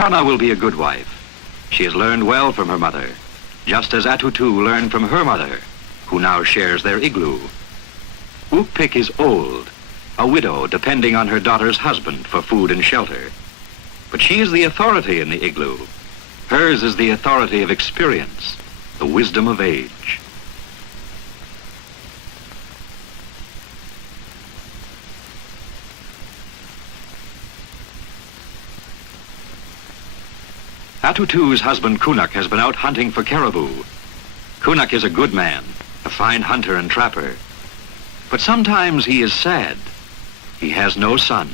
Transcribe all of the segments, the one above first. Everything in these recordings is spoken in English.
Kauna will be a good wife. She has learned well from her mother, just as Atutu learned from her mother, who now shares their igloo. Ukpik is old, a widow depending on her daughter's husband for food and shelter. But she is the authority in the igloo. Hers is the authority of experience, the wisdom of age. Atutu's husband Kunak has been out hunting for caribou. Kunak is a good man, a fine hunter and trapper. But sometimes he is sad. He has no son.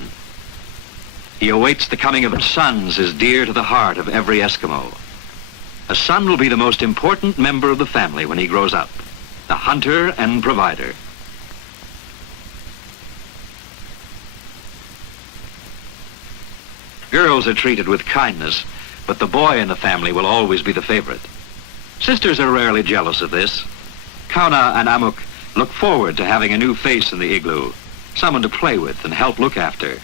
He awaits the coming of sons is dear to the heart of every Eskimo. A son will be the most important member of the family when he grows up, the hunter and provider. Girls are treated with kindness, but the boy in the family will always be the favorite. Sisters are rarely jealous of this. Kauna and Amuk look forward to having a new face in the igloo, someone to play with and help look after,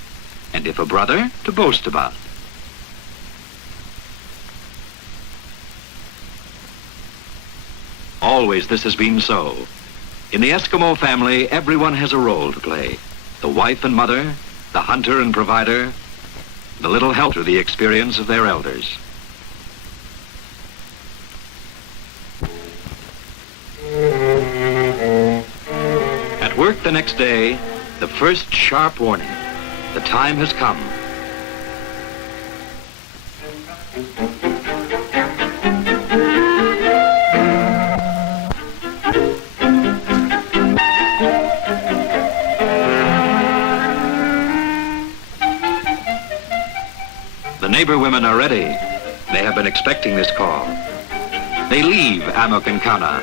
and if a brother, to boast about. Always this has been so. In the Eskimo family, everyone has a role to play. The wife and mother, the hunter and provider, the little help through the experience of their elders. At work the next day, the first sharp warning. The time has come. The neighbor women are ready. They have been expecting this call. They leave Amuk and Kauna,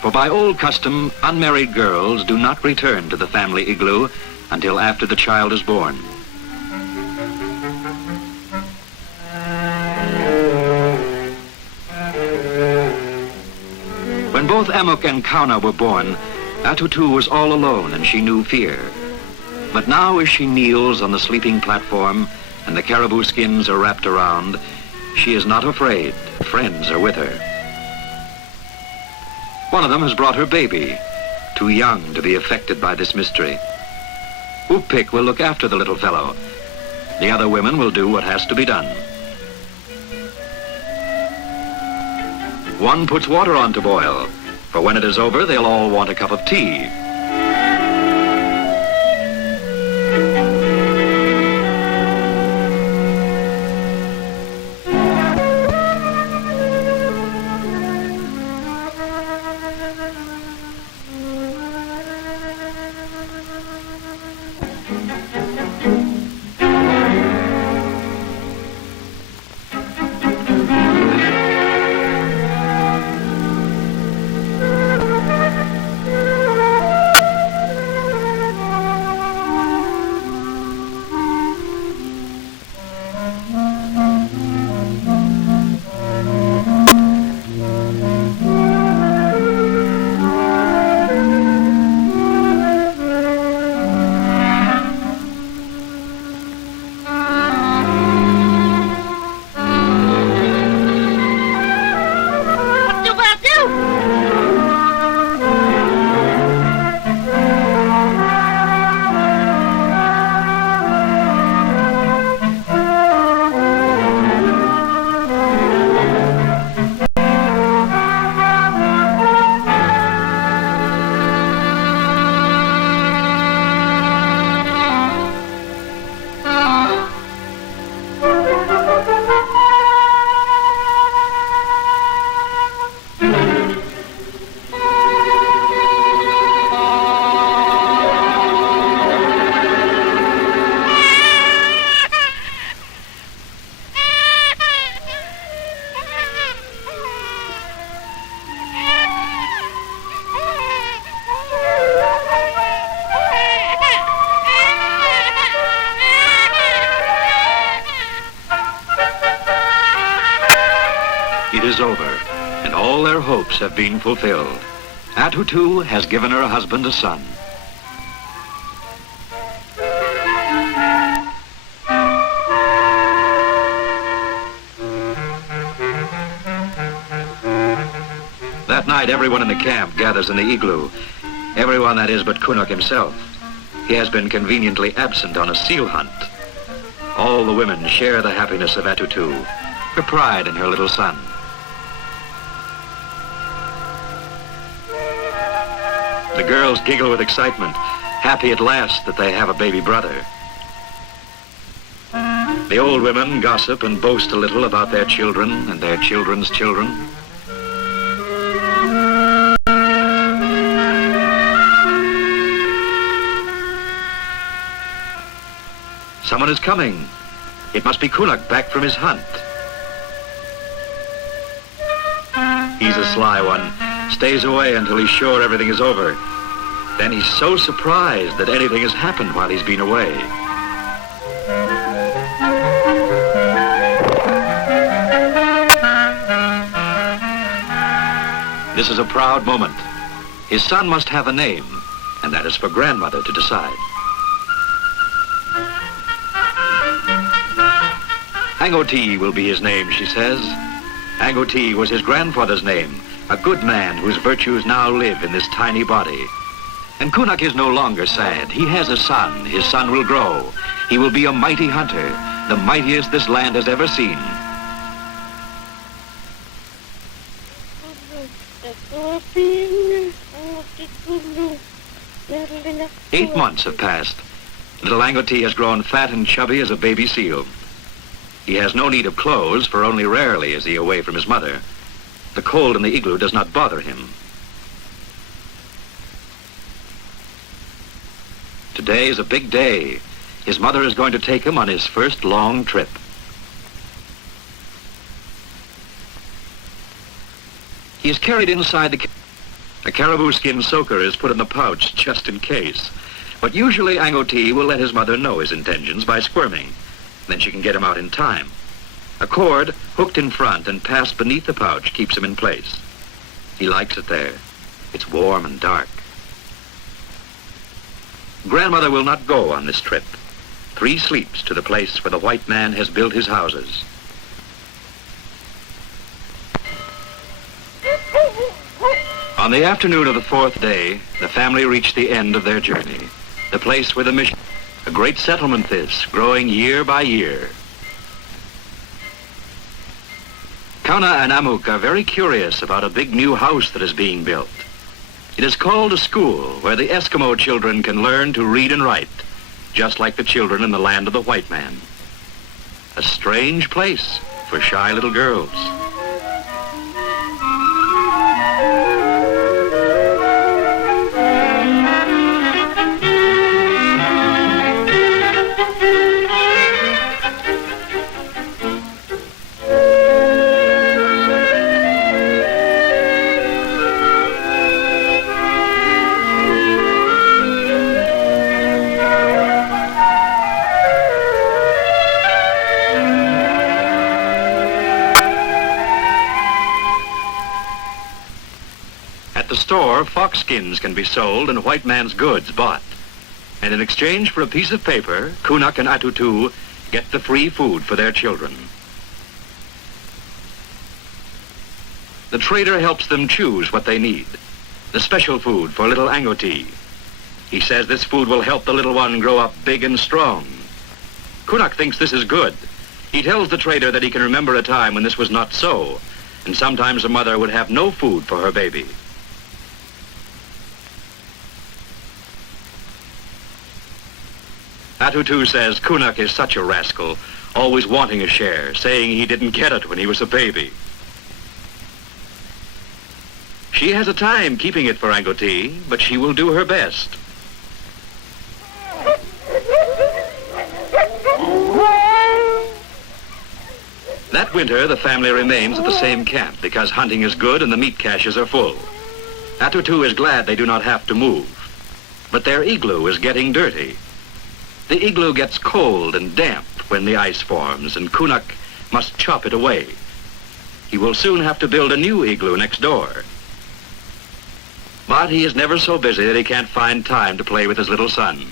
for by old custom, unmarried girls do not return to the family igloo until after the child is born. When both Amuk and Kauna were born, Atutu was all alone and she knew fear. But now as she kneels on the sleeping platform and the caribou skins are wrapped around, she is not afraid. Friends are with her. One of them has brought her baby, too young to be affected by this mystery. Ukpik will look after the little fellow. The other women will do what has to be done. One puts water on to boil, for when it is over, they'll all want a cup of tea. It is over, and all their hopes have been fulfilled. Atutu has given her husband a son. That night, everyone in the camp gathers in the igloo. Everyone, that is, but Kunak himself. He has been conveniently absent on a seal hunt. All the women share the happiness of Atutu, her pride in her little son. The girls giggle with excitement, happy at last that they have a baby brother. The old women gossip and boast a little about their children and their children's children. Someone is coming. It must be Kunak back from his hunt. He's a sly one. Stays away until he's sure everything is over. Then he's so surprised that anything has happened while he's been away. This is a proud moment. His son must have a name, and that is for grandmother to decide. Angotee will be his name, she says. Angotee was his grandfather's name, a good man whose virtues now live in this tiny body. And Kunak is no longer sad. He has a son. His son will grow. He will be a mighty hunter, the mightiest this land has ever seen. Eight months have passed. Little Angotee has grown fat and chubby as a baby seal. He has no need of clothes, for only rarely is he away from his mother. The cold in the igloo does not bother him. Today is a big day. His mother is going to take him on his first long trip. He is carried inside a caribou skin soaker is put in the pouch just in case. But usually Angotee will let his mother know his intentions by squirming. Then she can get him out in time. A cord hooked in front and passed beneath the pouch keeps him in place. He likes it there. It's warm and dark. Grandmother will not go on this trip. 3 sleeps to the place where the white man has built his houses. On the afternoon of the 4th day, the family reached the end of their journey. The place where the mission, a great settlement this, growing year by year. Kauna and Amuk are very curious about a big new house that is being built. It is called a school where the Eskimo children can learn to read and write, just like the children in the land of the white man. A strange place for shy little girls. At the store, fox skins can be sold and white man's goods bought. And in exchange for a piece of paper, Kunak and Atutu get the free food for their children. The trader helps them choose what they need. The special food for little Angotee. He says this food will help the little one grow up big and strong. Kunak thinks this is good. He tells the trader that he can remember a time when this was not so, and sometimes a mother would have no food for her baby. Atutu says Kunak is such a rascal, always wanting a share, saying he didn't get it when he was a baby. She has a time keeping it for Angotee, but she will do her best. That winter, the family remains at the same camp because hunting is good and the meat caches are full. Atutu is glad they do not have to move, but their igloo is getting dirty. The igloo gets cold and damp when the ice forms, and Kunak must chop it away. He will soon have to build a new igloo next door. But he is never so busy that he can't find time to play with his little son.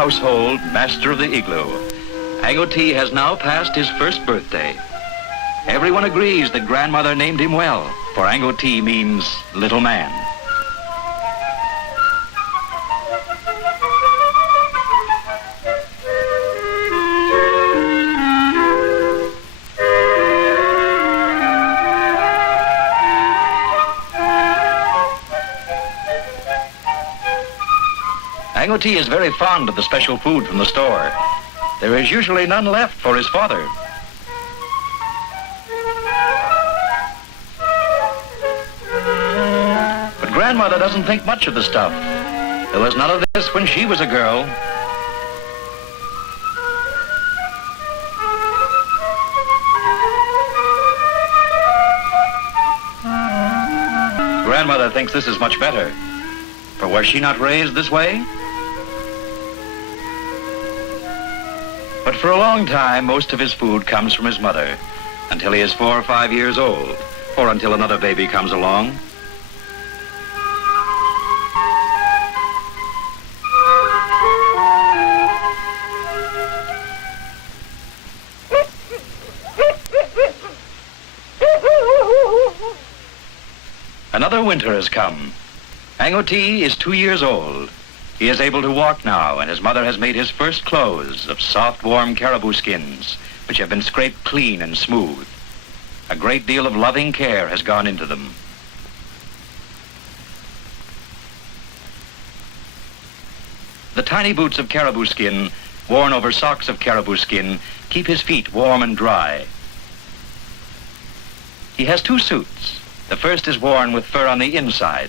household, master of the igloo. Angotee has now passed his first birthday. Everyone agrees that grandmother named him well, for Angotee means little man. Angotee is very fond of the special food from the store. There is usually none left for his father. But grandmother doesn't think much of the stuff. There was none of this when she was a girl. Grandmother thinks this is much better. For was she not raised this way? But for a long time, most of his food comes from his mother, until he is 4 or 5 years old, or until another baby comes along. Another winter has come. Angotee is 2 years old. He is able to walk now, and his mother has made his first clothes of soft, warm caribou skins, which have been scraped clean and smooth. A great deal of loving care has gone into them. The tiny boots of caribou skin, worn over socks of caribou skin, keep his feet warm and dry. He has 2 suits. The first is worn with fur on the inside.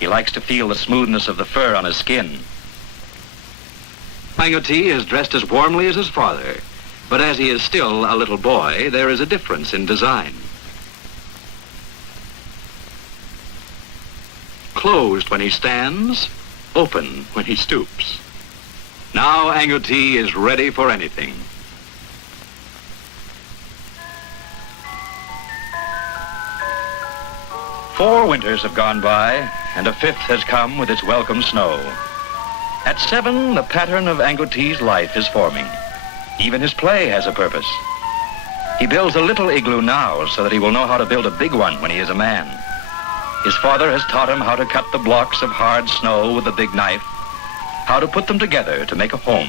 He likes to feel the smoothness of the fur on his skin. Angotee is dressed as warmly as his father, but as he is still a little boy, there is a difference in design. Closed when he stands, open when he stoops. Now Angotee is ready for anything. Four winters have gone by, and a 5th has come with its welcome snow. At 7, the pattern of Angotee's life is forming. Even his play has a purpose. He builds a little igloo now so that he will know how to build a big one when he is a man. His father has taught him how to cut the blocks of hard snow with a big knife, how to put them together to make a home.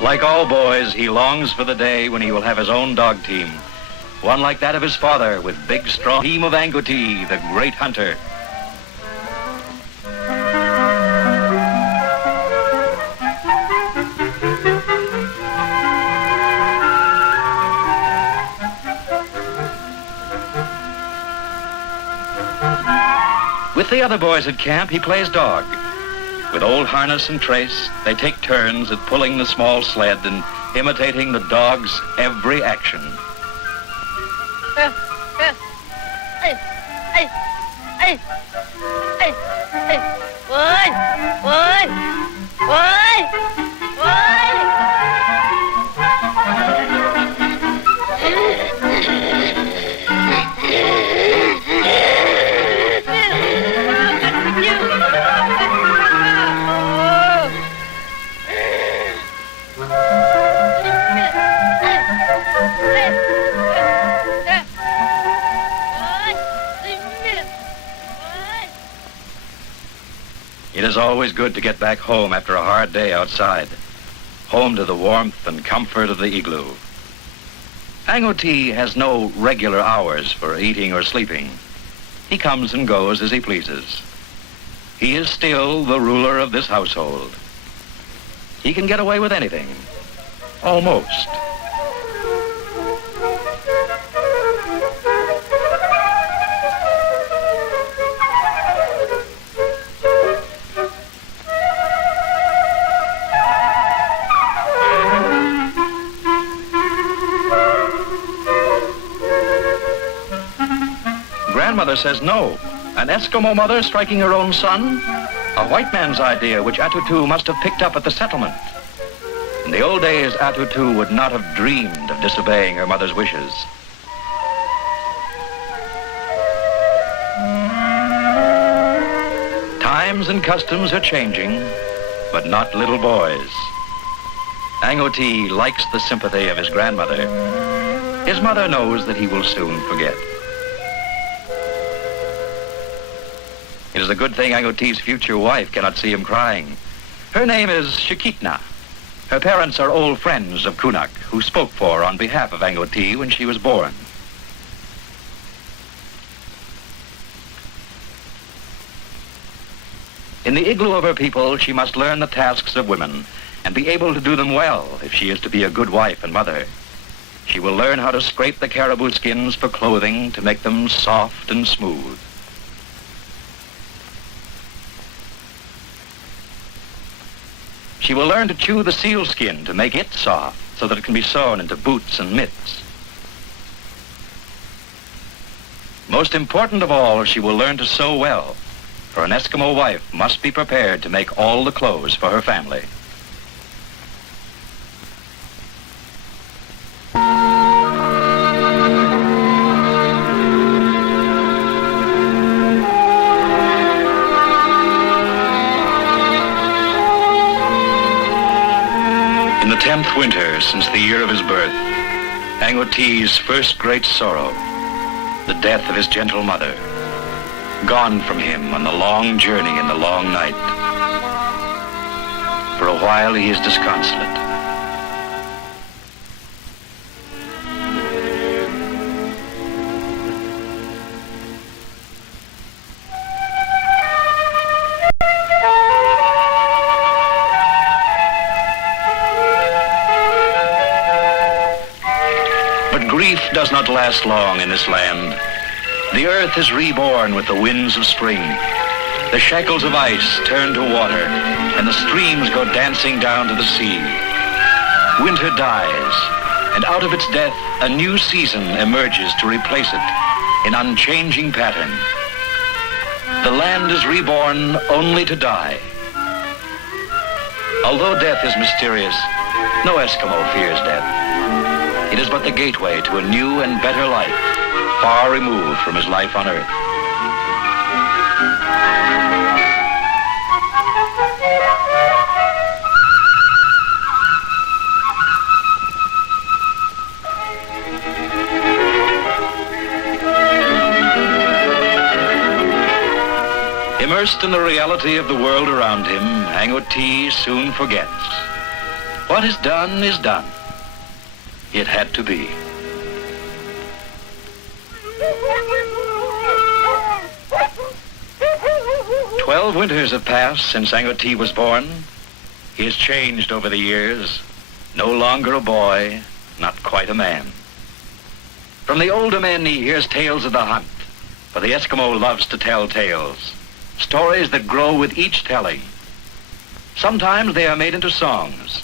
Like all boys, he longs for the day when he will have his own dog team. One like that of his father, with big, strong team of Angotee, the great hunter. With the other boys at camp, he plays dog. With old harness and trace, they take turns at pulling the small sled and imitating the dog's every action. It is always good to get back home after a hard day outside. Home to the warmth and comfort of the igloo. Angotee has no regular hours for eating or sleeping. He comes and goes as he pleases. He is still the ruler of this household. He can get away with anything. Almost. says no. An Eskimo mother striking her own son? A white man's idea which Atutu must have picked up at the settlement. In the old days, Atutu would not have dreamed of disobeying her mother's wishes. Times and customs are changing, but not little boys. Angotee likes the sympathy of his grandmother. His mother knows that he will soon forget. It is a good thing Angotee's future wife cannot see him crying. Her name is Shikitna. Her parents are old friends of Kunak, who spoke for her on behalf of Angotee when she was born. In the igloo of her people, she must learn the tasks of women and be able to do them well if she is to be a good wife and mother. She will learn how to scrape the caribou skins for clothing to make them soft and smooth. She will learn to chew the seal skin to make it soft so that it can be sewn into boots and mitts. Most important of all, she will learn to sew well, for an Eskimo wife must be prepared to make all the clothes for her family. In the 10th winter since the year of his birth, Angotee's first great sorrow, the death of his gentle mother, gone from him on the long journey in the long night. For a while he is disconsolate. But grief does not last long in this land. The earth is reborn with the winds of spring. The shackles of ice turn to water, and the streams go dancing down to the sea. Winter dies, and out of its death, a new season emerges to replace it in unchanging pattern. The land is reborn only to die. Although death is mysterious, no Eskimo fears death. It is but the gateway to a new and better life, far removed from his life on Earth. Immersed in the reality of the world around him, Angotee soon forgets. What is done is done. It had to be. "12 winters have passed since Angotee was born. He has changed over the years. No longer a boy, not quite a man. From the older men he hears tales of the hunt, for the Eskimo loves to tell tales, stories that grow with each telling. Sometimes they are made into songs.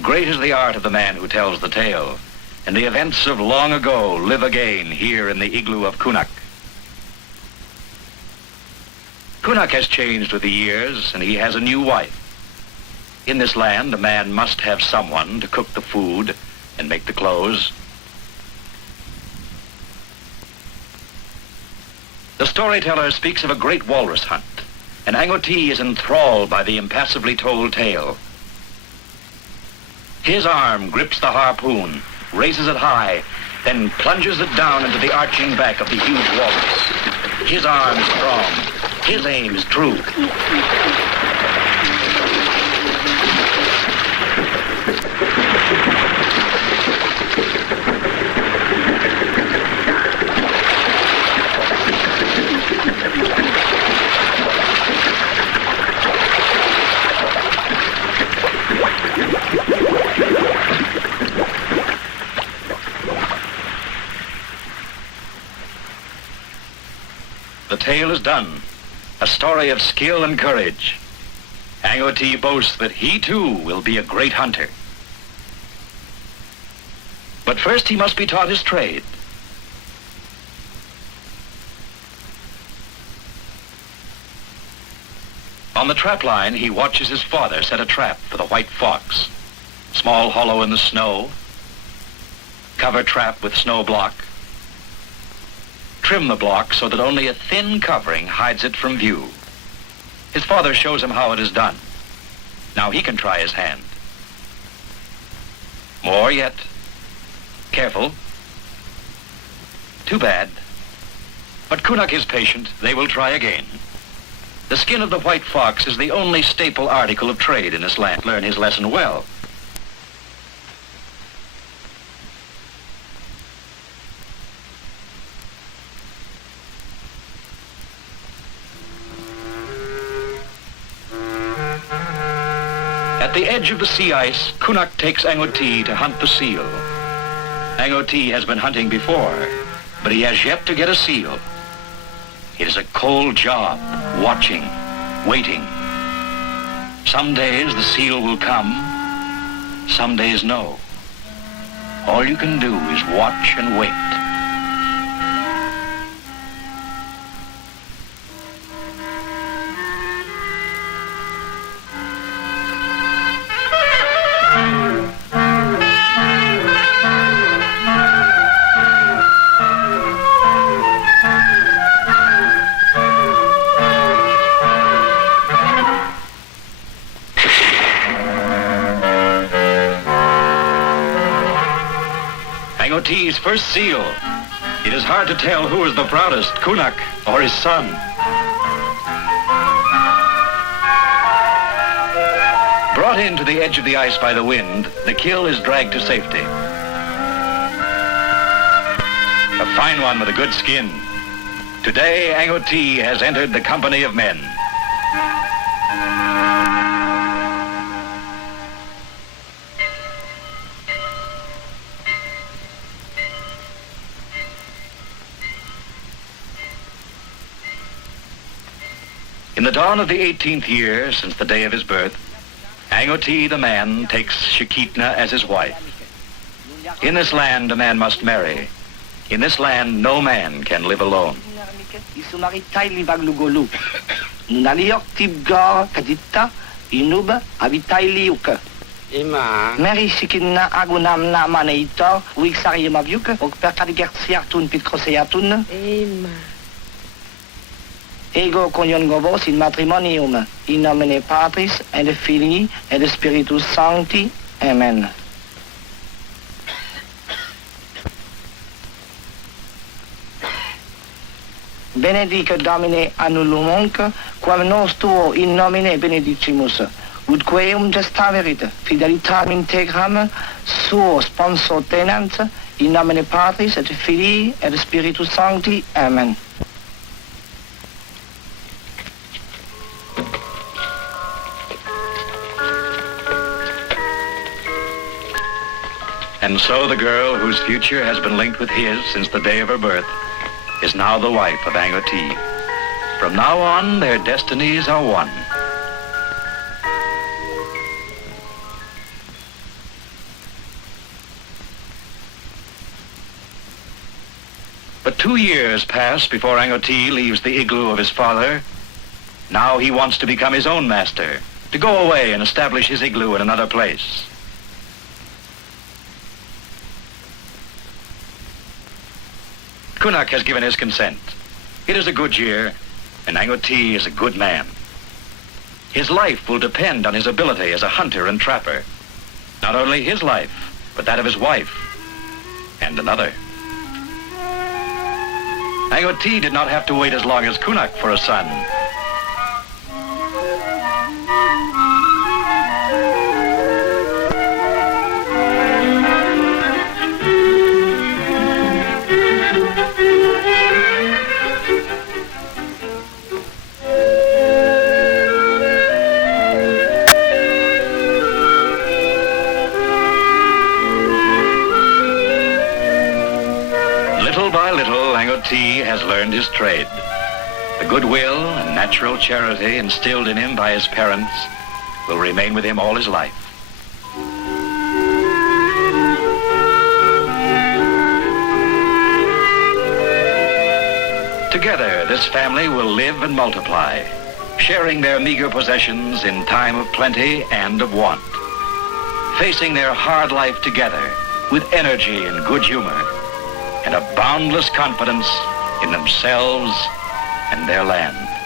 Great is the art of the man who tells the tale, and the events of long ago live again here in the igloo of Kunak. Kunak has changed with the years, and he has a new wife. In this land, a man must have someone to cook the food and make the clothes. The storyteller speaks of a great walrus hunt, and Angotee is enthralled by the impassively told tale. His arm grips the harpoon, raises it high, then plunges it down into the arching back of the huge walrus. His arm is strong. His aim is true. The tale is done, a story of skill and courage. Angotee boasts that he too will be a great hunter. But first he must be taught his trade. On the trap line, he watches his father set a trap for the white fox. Small hollow in the snow, cover trap with snow block. Trim the block so that only a thin covering hides it from view. His father shows him how it is done. Now he can try his hand. More yet. Careful. Too bad. But Kunak is patient. They will try again. The skin of the white fox is the only staple article of trade in this land. Learn his lesson well. At the edge of the sea ice, Kunak takes Angotee to hunt the seal. Angotee has been hunting before, but he has yet to get a seal. It is a cold job, watching, waiting. Some days the seal will come, some days no. All you can do is watch and wait. Angotee's first seal. It is hard to tell who is the proudest, Kunak or his son. Brought in to the edge of the ice by the wind, the kill is dragged to safety. A fine one with a good skin. Today, Angotee has entered the company of men. In the dawn of the 18th year since the day of his birth, Angotee the man takes Shikitna as his wife. In this land, a man must marry. In this land, no man can live alone. Mary Shikitna agunam na maneito, wik sari mavyuk, ok perkadigertsiartun pitkroseatun. Ego conion gobos in matrimonium, in nomine Patris, et Filii, et Spiritus Sancti. Amen. Benedicat Domine annulum onc, quam nos tuo in nomine benedicimus, ut queum gestaverit, fidelitam integram, suo sponsor tenant, in nomine Patris, et Filii, et Spiritus Sancti. Amen. And so the girl whose future has been linked with his since the day of her birth is now the wife of Angotee. From now on, their destinies are one. But 2 years pass before Angotee leaves the igloo of his father. Now he wants to become his own master, to go away and establish his igloo in another place. Kunak has given his consent. It is a good year, and Angotee is a good man. His life will depend on his ability as a hunter and trapper. Not only his life, but that of his wife, and another. Angotee did not have to wait as long as Kunak for a son. Little by little, Angotee has learned his trade. The goodwill and natural charity instilled in him by his parents will remain with him all his life. Together, this family will live and multiply, sharing their meager possessions in time of plenty and of want, facing their hard life together with energy and good humor, and a boundless confidence in themselves and their land.